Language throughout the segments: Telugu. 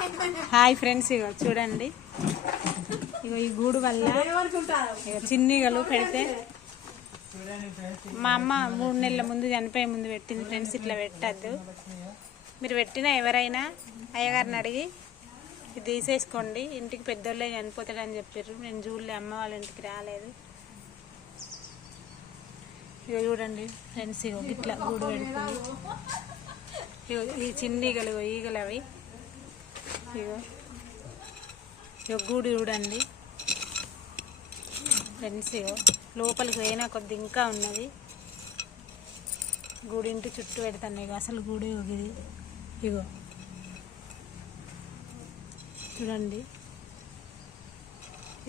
హాయ్ ఫ్రెండ్స్, ఇగో చూడండి, ఇగో ఈ గూడు వల్ల చిన్నీగలు పెడితే మా అమ్మ 3 నెలల ముందు చనిపోయే ముందు పెట్టింది ఫ్రెండ్స్. ఇట్లా పెట్టద్దు, మీరు పెట్టినా ఎవరైనా అయ్యగారిని అడిగి ఇది తీసేసుకోండి, ఇంటికి పెద్దోళ్ళే చనిపోతాడని చెప్పారు. నేను చూడలే, అమ్మ వాళ్ళ ఇంటికి రాలేదు. ఇగో చూడండి ఫ్రెండ్స్, ఇగో ఇట్లా గూడు పెడుతుంది. ఇగో ఈ చిన్నీగలు, ఈగలు అవి. ఇగో ఇగో గూడు చూడండి ఫ్రెండ్స్. ఇగో లోపలికి పోయినా కొద్ది ఇంకా ఉన్నది. గూడు ఇంటి చుట్టూ పెడతాను. ఇగో అసలు గూడు ఇది. ఇగో చూడండి,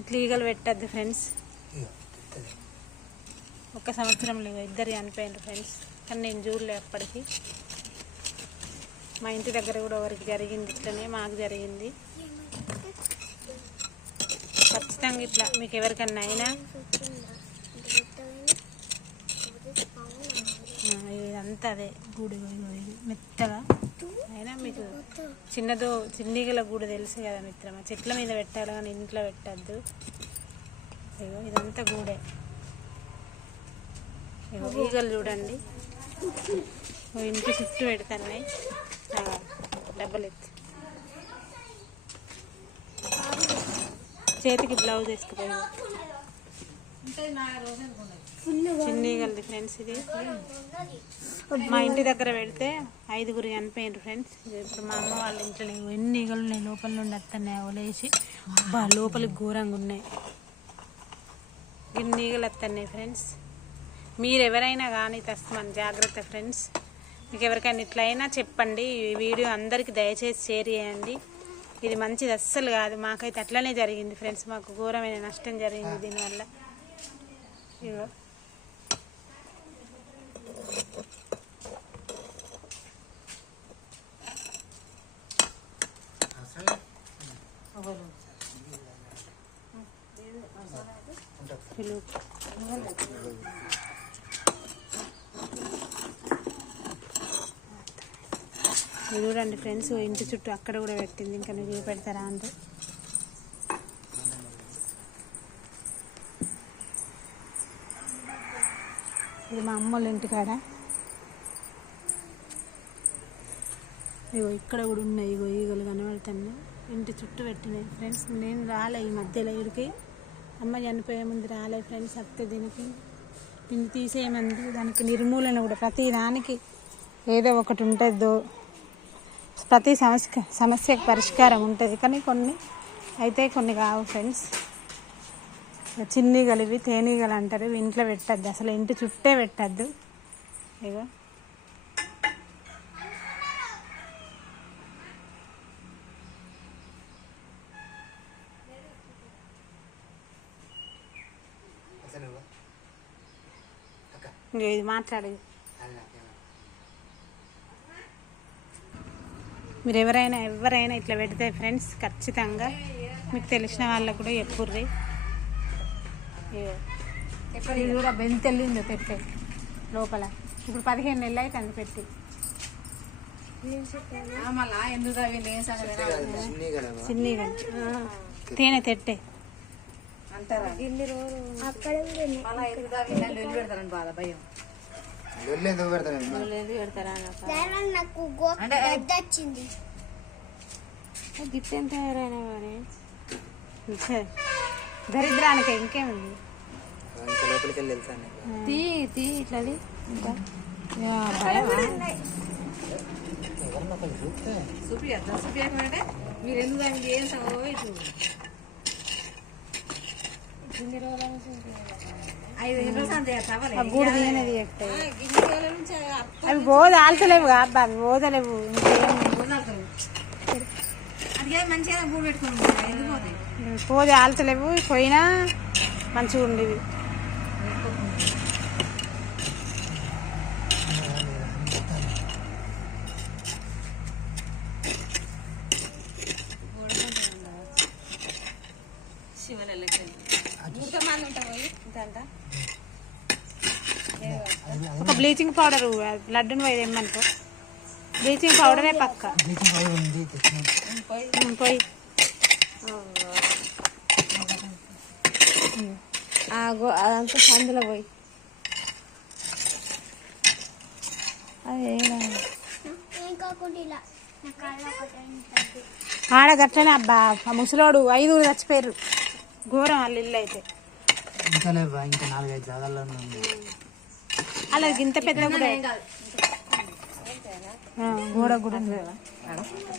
ఇట్లా ఈగలు పెట్టద్దు ఫ్రెండ్స్. 1 సంవత్సరంలో ఇద్దరు చనిపోయినారు ఫ్రెండ్స్, కానీ నేను చూడలే అప్పటికి. మా ఇంటి దగ్గర కూడా ఎవరికి జరిగింది ఇట్లనే, మాకు జరిగింది. ఖచ్చితంగా ఇట్లా మీకు ఎవరికన్నా అయినా ఇదంతా అదే గూడు మెత్తగా అయినా మీకు చిన్నీగల గూడు తెలుసు కదా మిత్రమా. చెట్ల మీద పెట్టాలి కానీ ఇంట్లో పెట్టద్దు. ఇగో ఇదంతా గూడే. ఇగో ఈగలు చూడండి, ఇంటి చుట్టూ పెడతాయి. డబ్బలు ఎత్తి చేతికి బ్లౌజ్ వేసుకుపోయి చిన్నీగలది ఫ్రెండ్స్. ఇది మా ఇంటి దగ్గర పెడితే 5గురు చనిపోయినారు ఫ్రెండ్స్. ఇప్పుడు మా అమ్మ వాళ్ళ ఇంట్లో లేవు. ఎన్ని ఈగలు ఉన్నాయి లోపల నుండి వస్తున్నాయి, అవలేసి లోపలికి ఘోరంగా ఉన్నాయి. ఇన్ని ఈగలు వస్తున్నాయి ఫ్రెండ్స్. మీరు ఎవరైనా కానీ తెస్తామని జాగ్రత్త ఫ్రెండ్స్. మీకు ఎవరికైనా ఇట్లయినా చెప్పండి. ఈ వీడియో అందరికీ దయచేసి షేర్ చేయండి. ఇది మంచిది అస్సలు కాదు. మాకైతే అట్లనే జరిగింది ఫ్రెండ్స్, మాకు ఘోరమైన నష్టం జరిగింది దీనివల్ల. ఇగో చూడండి ఫ్రెండ్స్, ఇంటి చుట్టూ అక్కడ కూడా పెట్టింది. ఇంకా నువ్వు పెడతారా అంటే ఇది మా అమ్మ వాళ్ళ ఇంటికాడ. ఇగో ఇక్కడ కూడా ఉన్నాయి. ఇగో ఈగలు కనబడుతున్నాయి, ఇంటి చుట్టూ పెట్టినాయి ఫ్రెండ్స్. నేను రాలే ఈ మధ్యలో ఇడికి, అమ్మ చనిపోయే ముందు రాలే ఫ్రెండ్స్. అత్తే దీనికి తీసేయమంది. దానికి నిర్మూలన కూడా ప్రతి దానికి ఏదో ఒకటి ఉంటుందో, ప్రతి సమస్యకు పరిష్కారం ఉంటుంది. కానీ కొన్ని అయితే కొన్ని కావు ఫ్రెండ్స్. చిన్నీగలు ఇవి తేనీగలు అంటారు. ఇవి ఇంట్లో పెట్టద్దు, అసలు ఇంటి చుట్టే పెట్టద్దు. ఇగో ఇది మాట్లాడేది. మీరు ఎవరైనా ఇట్లా పెడితే ఫ్రెండ్స్ ఖచ్చితంగా మీకు తెలిసిన వాళ్ళకు కూడా చెప్పుర్రి. ఇది కూడా బెంతెళ్ళిందో పెట్టే లోపల. ఇప్పుడు 15 నెలలు అవుతుంది పెట్టి. చిన్నీగలు తేనె తెట్టే అంటారా? గిట్టెంత ఎవరైనా కానీ దరిద్రానికి ఇంకేముంది. తీ ఇట్లది ఇంకా మీరు ఎందుకు ఆమె చేసావో ఇటు గూడు తీయనది ఎక్కుతాయి. అవి బోధ ఆల్చలేవు అబ్బా, అవి బోధలేవు. పోది ఆల్చలేవు, పోయినా మంచిగా ఉండేవి. ఒక బ్లీచింగ్ పౌడర్ లడ్డును పోయి తెమ్మంటో. బ్లీచింగ్ పౌడరే పక్క. పోయి అదంతా సందులో పోయి ఆడ గట్లనే అబ్బా ఆ ముసలోడు 5 చచ్చిపోయారు ఘోరం వాళ్ళ ఇల్లు అయితే ఇంకా 4-5 జాగాల్లో ఉంది అలా ఇంత పెద్ద కూడా గోడ కూడా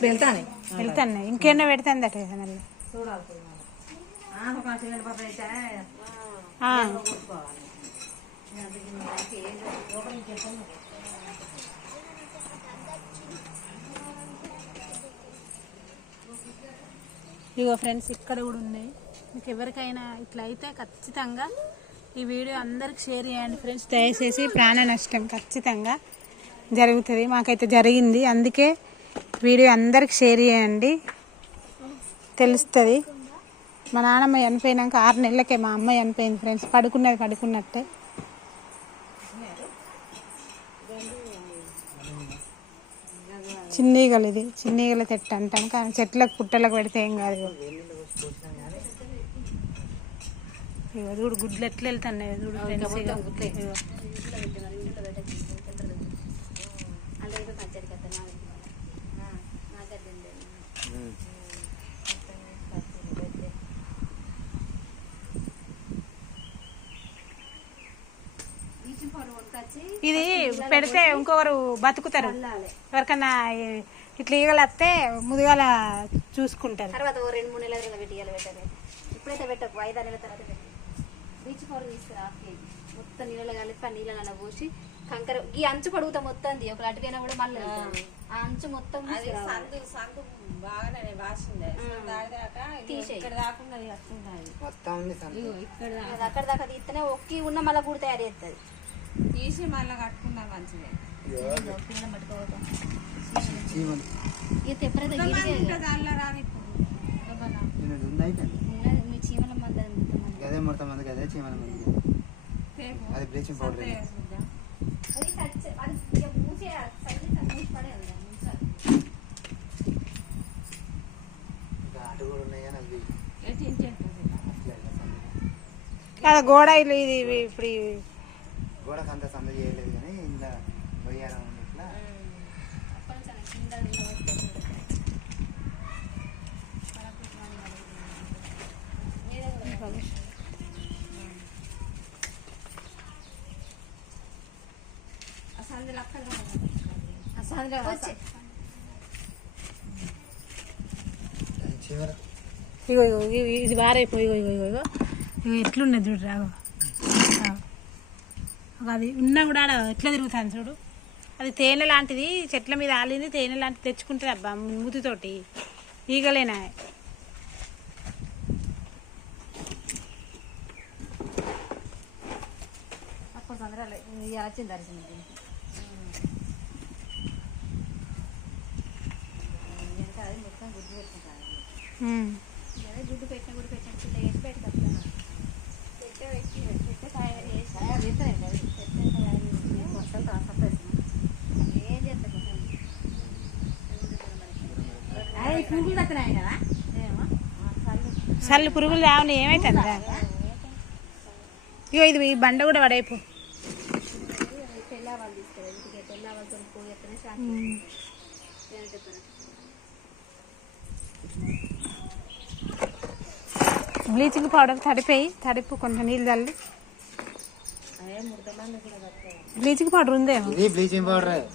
వెళ్తాను ఇంకేమో పెడతాందట మళ్ళీ ఇగో ఫ్రెండ్స్ ఇక్కడ కూడా ఉన్నాయి. మీకు ఎవరికైనా ఇట్లా అయితే ఖచ్చితంగా ఈ వీడియో అందరికి షేర్ చేయండి ఫ్రెండ్స్. దయచేసి ప్రాణ నష్టం ఖచ్చితంగా జరుగుతుంది, మాకైతే జరిగింది. అందుకే వీడియో అందరికి షేర్ చేయండి, తెలుస్తుంది. మా నాన్నమ్మ చనిపోయినాక 6 నెలలకే మా అమ్మ చనిపోయింది ఫ్రెండ్స్. పడుకున్నట్టే. చిన్నీగలు, ఇది చిన్నీగల చెట్టు అంటాం కానీ చెట్లకు పుట్టలకు పెడితే ఏం కాదు. ఇగో చూడు గుడ్లు ఎట్లా వెళ్తున్నాయి చూడు ఫ్రెండ్స్. ఇది పెడితే ఇంకొకరు బతుకుతారు. ఎవరికన్నా ఇట్లా ఈగలు వస్తే ముదుగాల చూసుకుంటారు. తర్వాత 2-3 నెలలు పెట్టాలి. ఇప్పుడైతే పెట్టకు, 5-6 నెలల తర్వాత పెట్టి బీచ్ పౌడర్ తీసుకురా. మొత్తం నీళ్ళలో కలిపి ఆ నీళ్ళలో పోసి కంకర ఈ అంచు పడుగుతా మొత్తం ఒక అటుకైనా కూడా మళ్ళీ ఆ అంచు మొత్తం అక్కడ దాకా తీస్తేనే ఒక్కి ఉన్న మళ్ళీ కూడా తయారు చేస్తుంది. తీసి మళ్ళీ కట్టుకుందాం మంచిగా. చీమల మంది అది బ్లీచింగ్ పౌడర్ కదా గోడ ఇది ఇప్పుడు గోడకు అంత సంద చేయలేదు కానీ ఇంత వయ్యారం ఇట్లా ఇగో ఇది బారైపోయి ఇగో ఎట్లున్నది చూడు రాగో. అది ఉన్నా కూడా ఎట్లా తిరుగుతాను చూడు. అది తేనె లాంటిది, చెట్ల మీద ఆలింది తేనె లాంటిది తెచ్చుకుంటుంది అబ్బా మూతితోటి. ఈగలేనా అప్పుడు సందరాలు వచ్చింది దర్శనం. మొత్తం గుడ్డు పెట్టుకుంటాను. గుడ్డు పెట్టిన గుడ్డు పెట్టినట్టు వేసి పెట్టుకుంటాను. చల్లు పురుగులు రావని ఏమైతుంది. ఇగో ఇది ఈ బండ కూడా పడైపో. బ్లీచింగ్ పౌడర్ తడిపు కొంచెం నీళ్ళు చల్లి. బ్లీచింగ్ పౌడర్ ఉందేమో. బ్లీచింగ్ పౌడర్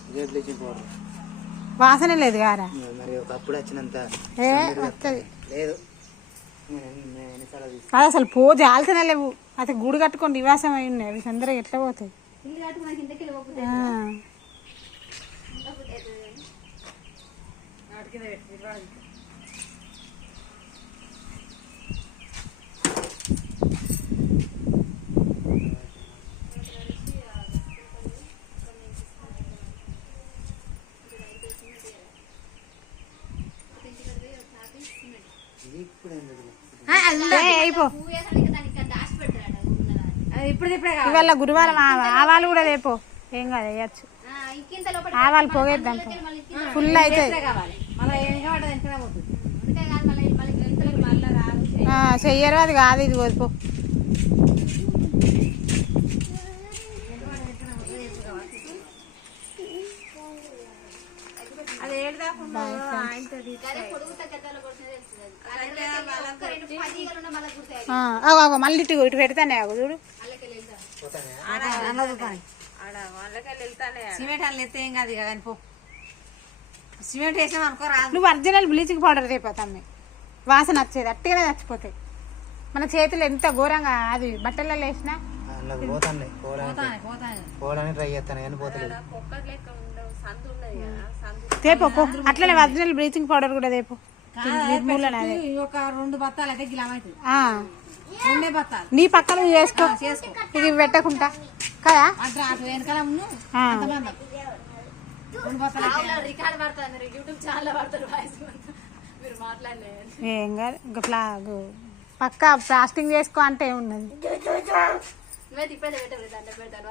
వాసన లేదు కారా. మరి ఒకప్పుడు వచ్చినంత వస్తుంది లేదు. అది అసలు జాల్తనే లేవు. అసలు గూడు కట్టుకొని నివాసం అయి ఉన్నాయి. అవి తొందరగా ఎట్లా పోతాయి. ఇవాళ గురువారం ఆవాలు కూడా రేపు ఏం కాదు వేయచ్చు. ఆవాలు పోగేద్దాం, ఫుల్ అయితే చెయ్యరు అది కాదు ఇది వదిపో. అది ఏడు దాకా ఆయనతో మళ్ళీ ఇటు పెడతానే ఆగు చూడు. ఆడ వాళ్ళకెళ్ళి వెళ్తానే సిమెంట్ వాళ్ళు ఎత్తే ఏం కాదు ఇక కానీ పో. సిమెంట్ వేసాం అనుకో రాదు. నువ్వు ఒరిజినల్ బ్లీచింగ్ పౌడర్ తెపోతామ్మే, వాసన వచ్చేది అట్టిగానే చచ్చిపోతాయి. మన చేతులు ఎంత ఘోరంగా అది బట్టలలో వేసినా అందులోకి పోతాను పోవడానికి ట్రై చేస్తాను కానీ పోతలేదు. కుక్కర్ లెక్క ఉండవు, సందు ఉన్నది కదా, సందు తేపో. అట్లనే ఒరిజినల్ బ్లీచింగ్ పౌడర్ కూడా తేపో. నిర్మూలన అదే. ఒక 2 బత్తాలు అయితే గిలం అవుతుంది. ఆ, 2 బత్తాలు నీ పక్కన నువ్వు చేసుకో, ఇది పెట్టకుండా కదా. అటు అటు వెనకాల ముందు ఆ. అంతమంది 2 బత్తాలు రికార్డ్ పడతాను, యూట్యూబ్ ఛానల్ పడతారు వాయిస్ మీరు మాట్లాడలే. ఏం కాదు, ఇంకా ఫ్లాగ్ పక్కా ప్లాస్టింగ్ చేసుకో అంటే ఉన్నది. నువ్వైతే ఇప్పుడైతే పెట్టలేదు, దాంట్లో పెడతాను.